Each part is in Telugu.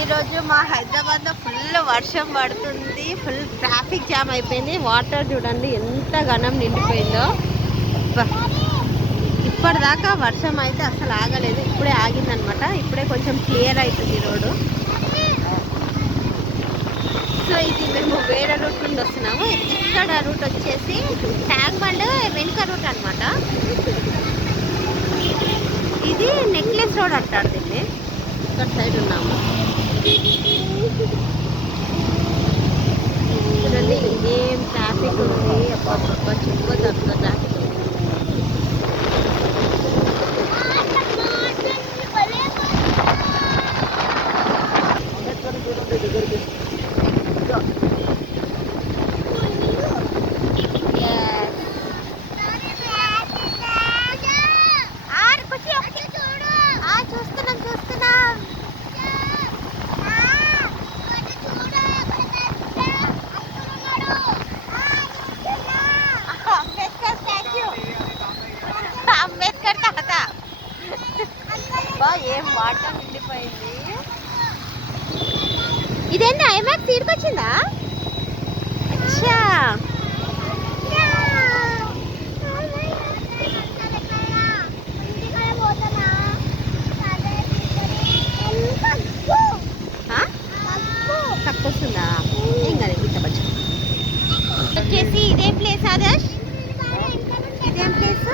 ఈరోజు మా హైదరాబాద్లో ఫుల్ వర్షం పడుతుంది ఫుల్ ట్రాఫిక్ జామ్ అయిపోయింది. వాటర్ చూడండి ఎంత ఘనం నిండిపోయిందో. ఇప్పటిదాకా వర్షం అయితే అసలు ఆగలేదు ఇప్పుడే ఆగిందనమాట. ఇప్పుడే కొంచెం క్లియర్ అవుతుంది రోడ్డు. సో ఇది మేము వేరే రూట్ నుండి వస్తున్నాము. ఇక్కడ రూట్ వచ్చేసి ట్యాంక్ బండ్ వెనుక రూట్ అనమాట. ఇది నెక్లెస్ రోడ్ అంటారు దీన్ని. ఇక్కడ సైడ్ ఉన్నాము. చూడండి ఏం ట్రాఫిక్ ఉంది అబ్బా చెప్పొద్దు అంత ట్రాఫిక్ ఉంది బా ఏం వాటర్ నిండిపోయింది. ఇదేంటి ఐమాక్స్ తీరుకు వచ్చిందా అచ్చా. ఆ? తక్కువ వస్తుందా ఏం కాదు ఇంతవచ్చు వచ్చేసి ఇదేం ప్లేస్ ఆదర్శ్? ఇదేం ప్లేస్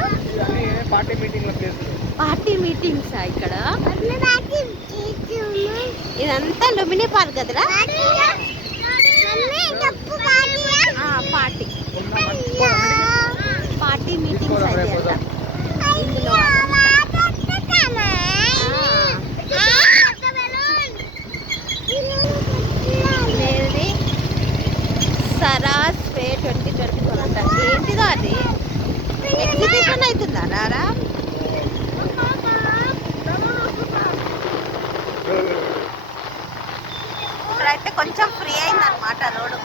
పార్టీ మీటింగ్లో ప్లేస్ పార్టీ మీటింగ్స్ ఇక్కడ? ఇదంతా లుమిని పార్క్ కదరా? ఆ, పార్టీ పార్టీ. మీటింగ్స్ అయితే. ఇందులో ఇది సరాస్ ఫే ట్వంటీ ట్వంటీ ఫోర్ అంట ఏంటిదో అది ఎగ్జిబిషన్ అవుతుందా రారా ఇప్పుడైతే కొంచెం ఫ్రీ అయింది అనమాట రోడ్డు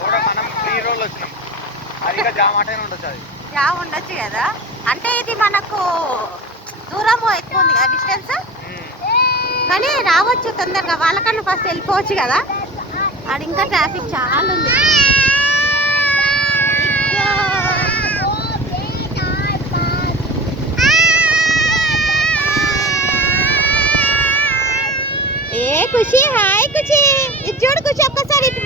కూడా మనం త్రీ రోజులు వచ్చినాం అది ఇంకా జామ్ ఉండొచ్చు అది. యా ఉండొచ్చు కదా. అంటే ఇది మనకు దూరము ఎక్కువ ఉంది కదా డిస్టెన్స్ కానీ రావచ్చు తొందరగా. వాళ్ళకన్నా ఫస్ట్ వెళ్ళిపోవచ్చు కదా. ఆడ ఇంకా ట్రాఫిక్ చాలా ఉంది. ఏ ఖుషి హాయ్ ఖుషి ఇది చూడు ఖుషి ఒక్కసారి ఇటు